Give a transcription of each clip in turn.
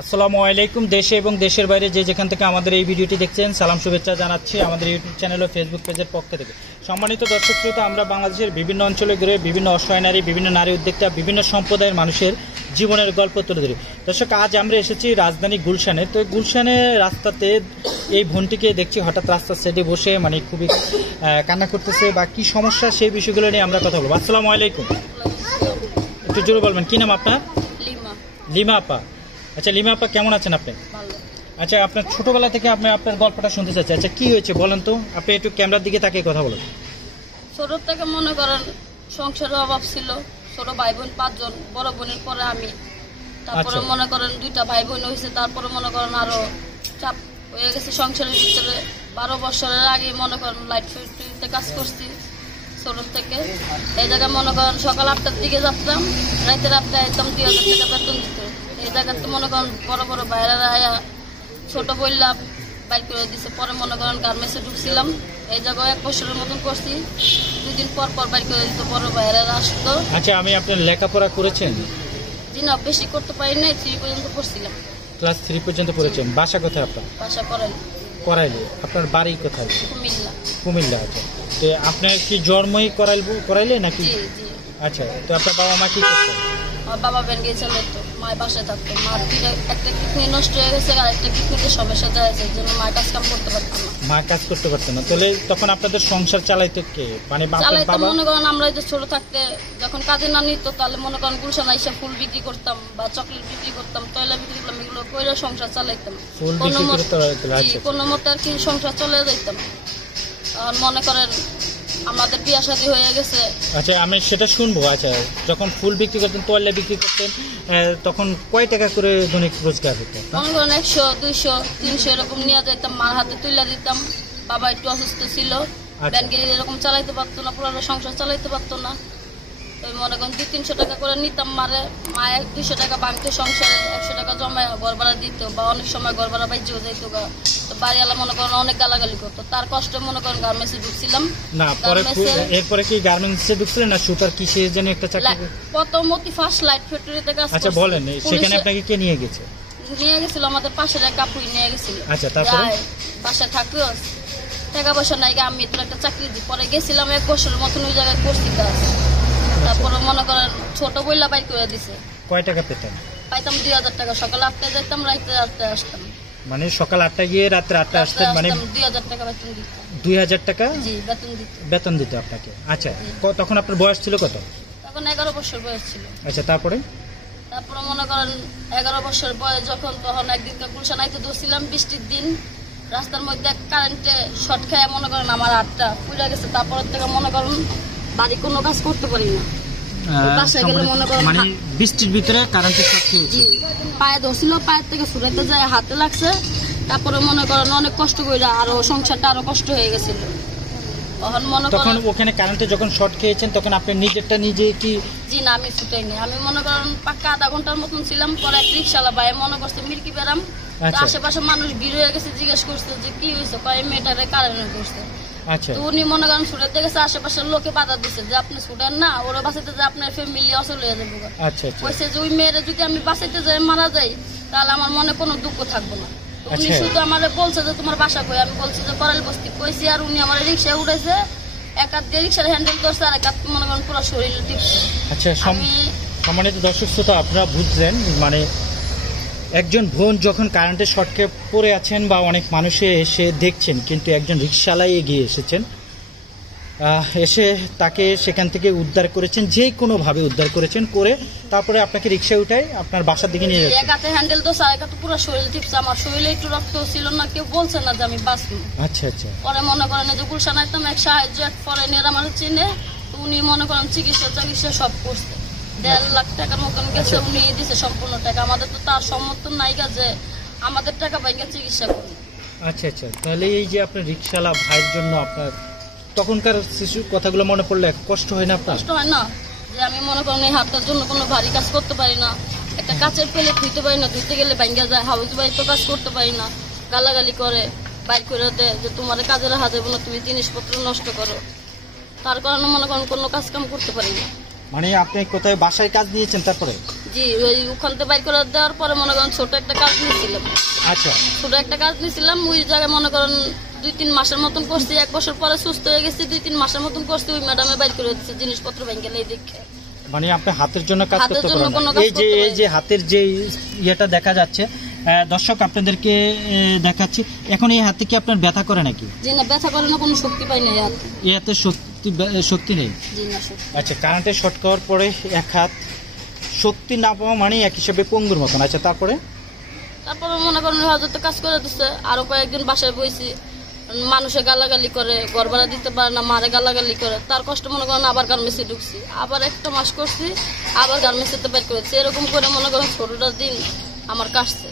আসসালামু আলাইকুম। দেশে এবং দেশের বাইরে যে যেখান থেকে আমাদের এই ভিডিওটি দেখছেন, সালাম শুভেচ্ছা জানাচ্ছি আমাদের ইউটিউব চ্যানেল ও ফেসবুক পেজের পক্ষ থেকে। সম্মানিত দর্শক শ্রোতা, আমরা বাংলাদেশের বিভিন্ন অঞ্চলে ঘুরে বিভিন্ন অসহায় নারী, বিভিন্ন নারী উদ্যোক্তা, বিভিন্ন সম্প্রদায়ের মানুষের জীবনের গল্প তুলে ধরি। দর্শক, আজ আমরা এসেছি রাজধানী গুলশানে। তো গুলশানে রাস্তাতে এই বোনটিকে দেখছি হঠাৎ রাস্তার সাইডে বসে খুবই কান্না করতেছে, বা কি সমস্যা সেই বিষয়গুলো নিয়ে আমরা কথা বলবো। আসসালামু আলাইকুম। একটু জোরে বলবেন, কি নাম আপনার? লিমা আপা। আচ্ছা লিমা আপা, কেমন আছেন আপনি? আচ্ছা, আপনার ছোটবেলা থেকে আপনার গল্পটা শুনতে চাচ্ছি। আচ্ছা, কি হয়েছে বলেন তো, আপনি একটু ক্যামেরার দিকে তাকিয়ে কথা বলুন। ছোট থেকে মনে করেন সংসারের অভাব ছিল, ছোট ভাই বোন 5 জন, বড় বোনের পরে আমি, তারপরে মনে করেন 2টা ভাই বোন হয়েছে, তারপরে মনে করেন আরো চাপ হয়ে গেছে সংসারের ভিতরে। 12 বছরের আগে মনে করেন লাইট ফ্যাক্টরিতে কাজ করছি ছোট থেকে। এই জায়গায় মনে করেন সকাল 8টার দিকে যাতাম, রাতের 8টায় একদম 2000 টাকা বেতন দিত। এই জায়গাতে মনে করেন বড় বড় বাইরেরা আয়া ছোট বললা বাইর করে দিছে। পরে মনে করেন গার্মেন্টসে ঢুকছিলাম, এই জায়গায় 1 বছরের মতন করছি। 2 দিন পর পর বাইর করে দিত, বড় বাইরেরা আসতো। আচ্ছা, আপনার লেখাপড়া করেছেন? জি না, বেশি করতে পারি নাই, 3 পর্যন্ত পড়ছিলাম। ক্লাস 3 পর্যন্ত পড়েছেন। বাসা কোথায় আপনার? বাসা করাইল। করাইলে। আপনার বাড়ি কোথায়? কুমিল্লা। কুমিল্লা। আচ্ছা, তো আপনার কি জন্মই করাইলে নাকি? জি জি। আচ্ছা, তো আপনার বাবা মা কি করতেন? আমার বাবা ব্যান গিয়েছিল, তো মায়ের বাসায় থাকতো। মার একটা কিডনি নষ্ট হয়ে গেছে, আর একটা কিডনিতে সমস্যা দেওয়া হয়েছে, জন্য মায়ের কাজ কাম করতে পারতাম না। মা কাজ করতে পারতেন না, তাহলে তখন আপনাদের সংসার চালাইতে কে? চালাইতাম মনে করেন আমরা যে ছোট থাকতে যখন কাজে না নিত, তাহলে মনে করেন গুলশান আইসা ফুল বিক্রি করতাম বা চকলেট বিক্রি করতাম, তৈলা বিক্রি করতাম, এগুলো কইরা সংসার চালাইতাম। ফুল বিক্রি করতে জি, কোনো মতে আর কি সংসার চলে যাইতাম। আর মনে করেন আমাদের বিয়া শাদী হয়ে গেছে। আচ্ছা, আমি সেটা শুনবো। আচ্ছা, যখন ফুল বিক্রি করতেন, তোয়াল্লা বিক্রি করতেন, তখন কয় টাকা করে দৈনিক রোজগার হতো? মনে করেন 100, 200, 300 এরকম নিয়ে যাইতাম, মার হাতে তুলে দিতাম। বাবা একটু অসুস্থ ছিল, ব্যান গেলে এরকম চালাইতে পারতো না, পুরো সংসার চালাইতে পারতো না। তো মনে করেন 200-300 টাকা করে নিতাম মারে, মায়ে 200 টাকা ভাঙতো সংসারে, 100 টাকা জমায় ঘর ভাড়া দিত, বা অনেক সময় ঘর ভাড়া বাইজেও যাইতো। তো বাড়িওয়ালা মনে করেন অনেক গালাগালি করতো, তার কষ্টে মনে করেন গার্মেন্টসে ঢুকছিলাম। না, এরপরে কি গার্মেন্টসে ঢুকছিলেন না সুপার কিসে যেন একটা চাকরি? প্রথম ফার্স্ট লাইট ফ্যাক্টরিতে কাজ করছি। আচ্ছা বলেন, সেখানে আপনাকে কে নিয়ে গেছে? নিয়ে গেছিল আমাদের পাশের এক আপুই নিয়ে গেছিল। আচ্ছা, তারপরে বাসায় থাকতো, টাকা পয়সা নাই, আমি তোর একটা চাকরি দিই। পরে গেছিলাম 1 বছরের মতন ওই জায়গায় করছি কাজ। তারপরে মনে করেন ছোট বইলা বাইর করে দিছে। কয় টাকা পেতেন? পাইতাম 2000 টাকা। সকাল 8টায় যাইতাম, রাতে 8টায় আসতাম। মানে সকাল 8টায় গিয়ে রাত্রে 8টায় আসতেন, মানে 2000 টাকা বেতন দিত। 2000 টাকা জি, বেতন দিত আপনাকে। আচ্ছা, তখন আপনার বয়স ছিল কত? তখন 11 বছর বয়স ছিল। আচ্ছা, তারপরে মনে করেন 11 বছর বয়স যখন, তখন একদিন গুলশান আইতে ধরছিলাম, বৃষ্টির দিন। রাস্তার মধ্যে কারেন্টে শর্ট খেয়ে মনে করেন আমার হাতটা পুড়ে গেছে। তারপরের থেকে মনে করেন বাড়ি কোনো কাজ করতে পারি না। বাসায় গেলে মনে করেন মানে বৃষ্টির ভিতরে কারেন্টের শর্ট খেয়েছি, পায়ে ধরছিল, পায়ের থেকে ছুটাইতে যায় হাতে লাগছে। তারপরে মনে করেন অনেক কষ্ট করে আরো সংসারটা আরো কষ্ট হয়ে গেছিল। তখন ওখানে কারেন্টে যখন শর্ট খেয়েছেন, তখন আপনি নিজেরটা নিজে কি? জি না, আমি ছুটাইনি। আমি মনে করেন পাক্কা আধা ঘন্টার মতন ছিলাম। পরে এক রিক্সাওয়ালা ভাই মনে করছে মিল্কি বেরাম, আশেপাশে মানুষ ভিড় হয়ে গেছে, জিজ্ঞেস করছে যে কি হয়েছে, কয় মেয়েটারে কারেন্ট করছে। আচ্ছা, তো উনি মনে করেন ছুটাইতে গেছে, আশেপাশের লোকে বাধা দিচ্ছে যে আপনি ছুটেন না, ওরা বাঁচাইতে যে আপনার ফ্যামিলি অচল হয়ে যাবে। আচ্ছা, কইছে যে ওই মেয়েরা যদি আমি বাঁচাইতে যাই মারা যাই, তাহলে আমার মনে কোনো দুঃখ থাকবে না। উনি শুধু আমার বলছে যে তোমার বাসা কই। আমি বলছি যে করাইল বস্তি কইছি। আর উনি আমার রিক্সায় উঠেছে, এক হাত দিয়ে রিক্সার হ্যান্ডেল ধরছে, আর এক হাত মনে করেন পুরো শরীরে টিপছে। আচ্ছা, সম্মানিত দর্শক শ্রোতা, আপনারা বুঝলেন, মানে একজন বোন যখন কারেন্টের শর্টকে পড়ে আছেন, বা অনেক মানুষে এসে দেখছেন, কিন্তু একজন রিক্সাওয়ালাই এগিয়ে এসেছেন, এসে তাকে সেখান থেকে উদ্ধার করেছেন, যে কোনোভাবে উদ্ধার করেছেন, করে তারপরে আপনাকে রিক্সায় উঠায় আপনার বাসার দিকে নিয়ে যাচ্ছেন। এক হাতে হ্যান্ডেল তো, এক হাতে পুরো শরীর টিপছে। আমার শরীরে একটু রক্ত ছিল না, কেউ বলছে না যে আমি বাঁচবো। আচ্ছা আচ্ছা। পরে মনে করেন যে গুলশান আইতাম, এক সাহায্য এক ফরেনের আমার চিনে, তো উনি মনে করেন চিকিৎসা সব করছে। 1.5 লাখ টাকার মতন গেছে, উনি দিছে সম্পূর্ণ টাকা। আমাদের তো তার সমর্থন নাই যে আমাদের টাকা পাইকা চিকিৎসা করি। আচ্ছা আচ্ছা, তাহলে এই যে আপনার রিক্সাওয়ালা ভাইয়ের জন্য আপনার তখনকার শিশুর কথাগুলো মনে পড়লে কষ্ট হয় না? আপনার কষ্ট হয় না যে আমি মনে করেন এই হাতটার জন্য কোনো ভারী কাজ করতে পারি না, একটা কাচের প্লেট ধুইতে পারি না, ধুইতে গেলে ভাঙ্গা যায়। হাউস বাড়ি তো কাজ করতে পারি না, গালাগালি করে, বাইর করে দেয় যে তোমার কাজের হাতে বলো, তুমি জিনিসপত্র নষ্ট করো। তার কারণে মনে করেন কোনো কাজ কাম করতে পারি না। মানে আপনি কোথায় বাসায় কাজ নিয়েছেন তারপরে? জি, ওই ওখান থেকে বাইর করে দেওয়ার পরে মনে করেন ছোট একটা কাজ নিয়েছিলাম। আচ্ছা, ছোট একটা কাজ নিয়েছিলাম, ওই জায়গায় মনে করেন 2-3 মাসের মতন করছি। 1 বছর পরে সুস্থ হয়ে গেছি, 2-3 মাসের মতন করছি। ওই ম্যাডামে বাইর করে দিচ্ছে জিনিসপত্র ভেঙে এই দেখে। মানে আপনি হাতের জন্য কাজ হাতের করতে জন্য পারেন কোনো না। কাজ এই যে করতে এই পারি যে হাতের যে ইয়েটা দেখা যাচ্ছে, দর্শক আপনাদেরকে দেখাচ্ছি। এখন এই হাতে কি আপনার ব্যথা করে নাকি? জি না, ব্যথা করে না, কোনো শক্তি পাই না এই হাতে। এই হাতে শক্তি নেই? জি না, শক্তি। আচ্ছা, কারেন্টে শর্ট খাওয়ার পরে এক হাত শক্তি না পাওয়া মানে এক হিসেবে পঙ্গুর মতন। আচ্ছা, তারপরে মনে করেন হাজতে কাজ করে দিচ্ছে। আরো কয়েকদিন বাসায় বইছি, মানুষে গালাগালি করে, ঘর ভাড়া দিতে পারে না, মারে গালাগালি করে। তার কষ্ট মনে করেন আবার গার্মেন্টসে ঢুকছি, আবার 1 মাস করছি, আবার গার্মেন্টসে বের করেছি। এরকম করে মনে করেন 16টা দিন আমার কাটছে।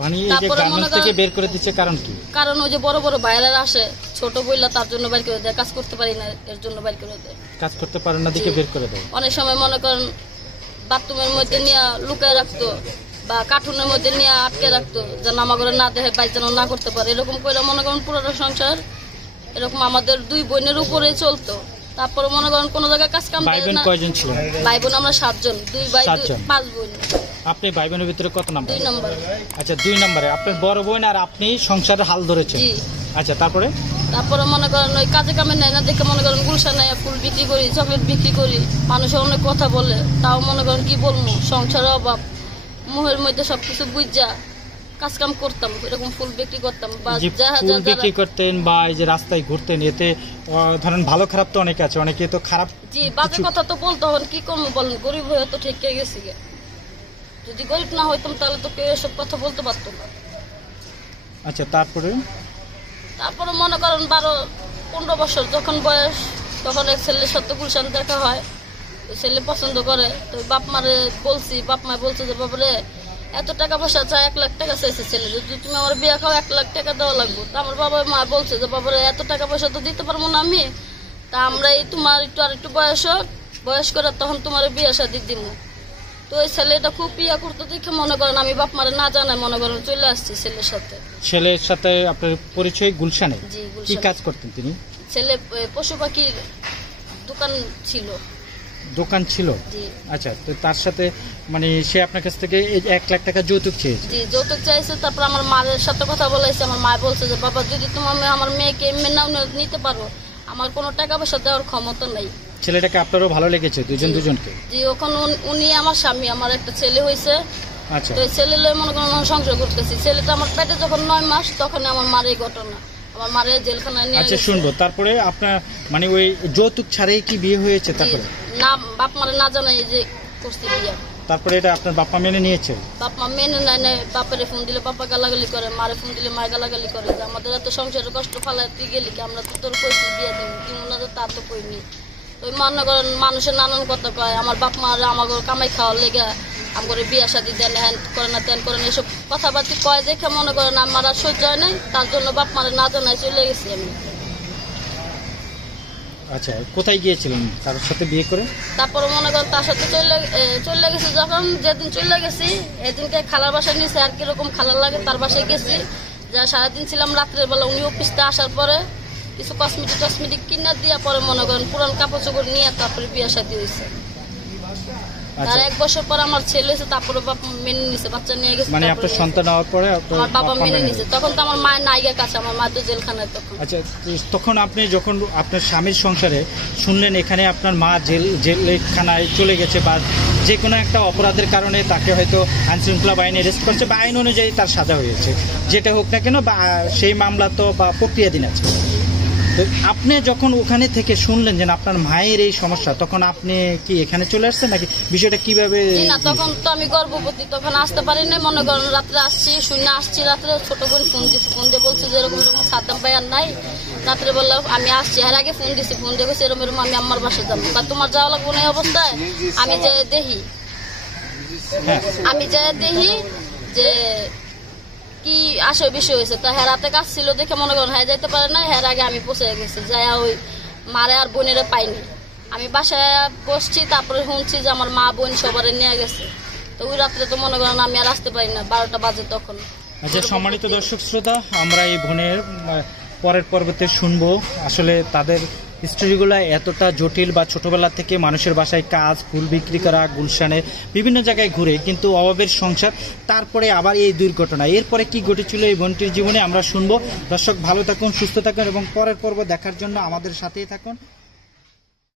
মানে এই যে গার্মেন্টস থেকে বের করে দিচ্ছে কারণ কি? কারণ ওই যে বড় বড় বাইরে আসে, ছোট বইলা তার জন্য বের করে দেয়। কাজ করতে পারি না এর জন্য বের করে দেয়। কাজ করতে পারেন না দিকে বের করে দেয়। অনেক সময় মনে করেন বাথরুমের মধ্যে নিয়ে লুকায় রাখতো, বা কার্টুনের মধ্যে নিয়ে আটকে রাখতো, যেন আমার ঘরে না দেখে, বাইক যেন না করতে পারে। এরকম করে মনে করেন পুরোটা সংসার এরকম আমাদের 2 বোনের উপরে চলতো। তারপরে মনে করেন কোনো জায়গায় কাজ কাম ভাই বোন কয়জন ছিল? ভাই বোন আমরা 7 জন, 2 ভাই 5 বোন। আপনি ভাই বোনের ভিতরে কত নাম্বার? 2 নম্বর। আচ্ছা, 2 নম্বরে আপনার বড় বোন আর আপনি সংসারের হাল ধরেছেন। জি। আচ্ছা, তারপরে মনে করেন ওই কাজে কামে নেয় না দেখে মনে করেন গুলশানে ফুল বিক্রি করি, চকলেট বিক্রি করি। মানুষের অনেক কথা বলে, তাও মনে করেন কি বলবো, সংসারের অভাব, মুহের মধ্যে সবকিছু বুঝা কাজ কাম করতাম। এরকম ফুল বিক্রি করতাম বা ফুল বিক্রি করতেন বা এই যে রাস্তায় ঘুরতেন, এতে ধরেন ভালো খারাপ তো অনেকে আছে, অনেকে তো খারাপ। জি, বাজে কথা তো বলতো। এখন কি করবো বলেন, গরিব হয়ে তো ঠেকে গেছি। যদি গরিব না হইতাম তাহলে তো কেউ এসব কথা বলতে পারতো না। আচ্ছা, তারপরে মনে করেন 12-15 বছর যখন বয়স, তখন এক ছেলের সাথে গুলশান দেখা হয়। ওই ছেলে পছন্দ করে, তো বাপ মারে বলছি, বাপ মা বলছে যে বাবারে এত টাকা পয়সা চাই, 1 লাখ টাকা চাইছে ছেলে, যদি তুমি আমার বিয়ে খাও 1 লাখ টাকা দেওয়া লাগবে। তা আমার বাবা মা বলছে যে বাবারে এত টাকা পয়সা তো দিতে পারবো না আমি, তা আমরা এই তোমার একটু বয়স করে তখন তোমার বিয়ে শাদী দিব। তো ওই ছেলেটা খুব ইয়া করতে দেখে মনে করেন আমি বাপ মারে না জানাই মনে করেন চলে আসছি ছেলের সাথে। আপনার পরিচয় গুলশানে? জি, কি গুলশানে। কাজ করতেন তিনি? ছেলে পশু পাখির দোকান ছিল। জি। আচ্ছা, তো তার সাথে মানে সে আপনার কাছ থেকে 1 লাখ টাকা যৌতুক চেয়েছে? জি, যৌতুক চাইছে। তারপর আমার মায়ের সাথে কথা বলাইছে। আমার মা বলছে যে বাবা যদি তুমি আমার মেয়েকে এমনি নাও নিতে পারো, আমার কোনো টাকা পয়সা দেওয়ার ক্ষমতা নাই। ছেলেটাকে আপনারও ভালো লেগেছে দুজনকে? জি, ওখানে উনি আমার স্বামী, আমার একটা ছেলে হয়েছে। আচ্ছা, তো ছেলে লয়ে মনে করেন সংসার করতেছি। ছেলেটা আমার পেটে যখন 9 মাস, তখন আমার মার এই ঘটনা, আমার মারে জেলখানায় নিয়ে। আচ্ছা, শুনবো। তারপরে আপনার মানে ওই যৌতুক ছাড়াই কি বিয়ে হয়েছে? তারপরে না, বাপ মারে না জানাই যে করছি বিয়ে। তারপরে এটা আপনার বাপ্পা মেনে নিয়েছে? বাপ মা মেনে নেয় না। বাপের ফোন দিলে বাপা গালাগালি করে, মারে ফোন দিলে মায়ের গালাগালি করে যে আমাদের এত সংসারের কষ্ট ফালায় তুই গেলি কি, আমরা তো তোর কইছি বিয়ে দিব, কিন্তু না তা তো কইনি। ওই মনে করেন মানুষের নানান কথা কয়, আমার বাপ মা আমার কামাই খাওয়ার লেগে আমার বিয়ে শাদী দেন, হ্যান করে না তেন করে না, এসব কথাবার্তা কয় দেখে মনে করেন আমার আর সহ্য হয় নাই। তার জন্য বাপ মারে না জানাই চলে গেছি আমি। আচ্ছা, কোথায় গিয়েছিলেন তার সাথে বিয়ে করে? তারপরে মনে করেন তার সাথে চলে গেছি। যখন যেদিন চলে গেছি এদিনকে খালার বাসায় নিয়েছে। আর কিরকম খালার লাগে তার বাসায় গেছি, যা সারাদিন ছিলাম। রাত্রের বেলা উনি অফিসতে আসার পরে কিছু কসমেটিক কিনা দিয়া পরে মনে করেন পুরান কাপড় চোপড় নিয়ে তারপরে বিয়ে শাদী হয়েছে। তার 1 বছর পর আমার ছেলে হয়েছে, তারপরে বাপ মেনে নিছে, বাচ্চা নিয়ে গেছে। মানে আপনার সন্তান হওয়ার পরে আমার বাবা মেনে নিছে। তখন তো আমার মায়ের নাইগের কাছে, আমার মা তো জেলখানায় তখন। আচ্ছা, তখন আপনি যখন আপনার স্বামীর সংসারে শুনলেন এখানে আপনার মা জেলখানায় চলে গেছে বা যে কোনো একটা অপরাধের কারণে তাকে হয়তো আইনশৃঙ্খলা বাহিনী অ্যারেস্ট করছে বা আইন অনুযায়ী তার সাজা হয়েছে, যেটা হোক না কেন, বা সেই মামলা তো বা প্রক্রিয়াধীন আছে, তো আপনি যখন ওখানে থেকে শুনলেন যে আপনার মায়ের এই সমস্যা, তখন আপনি কি এখানে চলে আসছেন নাকি বিষয়টা কিভাবে? না, তখন তো আমি গর্ভবতী, তখন আসতে পারি না। মনে করেন রাত্রে আসছি, শূন্য আসছি। রাত্রে ছোট বোন ফোন দিয়ে বলছে যে এরকম সাদ্দাম ভাই আর নাই। রাত্রে বললাম আমি আসছি, আর আগে ফোন দিয়ে গেছি এরকম আমি আমার বাসায় যাবো। তা তোমার যাওয়া লাগবো না এই অবস্থায়? আমি যে দেখি যে কি আসে বিষয় হয়েছে। তা হ্যাঁ রাতে কাজ ছিল দেখে মনে করেন হ্যাঁ যাইতে পারে না। হ্যাঁ আগে আমি পৌঁছে গেছি, যাই ওই মারে আর বোনেরা পাইনি। আমি বাসায় বসছি, তারপরে শুনছি যে আমার মা বোন সবারে নিয়ে গেছে। তো ওই রাত্রে তো মনে করেন আমি আর আসতে পারি না, 12টা বাজে তখন। আচ্ছা, সম্মানিত দর্শক শ্রোতা, আমরা এই বোনের পরের পর্বতে শুনবো আসলে তাদের স্টোরিগুলো এতটা জটিল বা ছোটবেলা থেকে মানুষের বাসায় কাজ, ফুল বিক্রি করা, গুলশানে বিভিন্ন জায়গায় ঘুরে কিন্তু অভাবের সংসার, তারপরে আবার এই দুর্ঘটনা। এরপরে কি ঘটেছিল এই বোনটির জীবনে আমরা শুনবো। দর্শক ভালো থাকুন, সুস্থ থাকুন এবং পরের পর্ব দেখার জন্য আমাদের সাথেই থাকুন।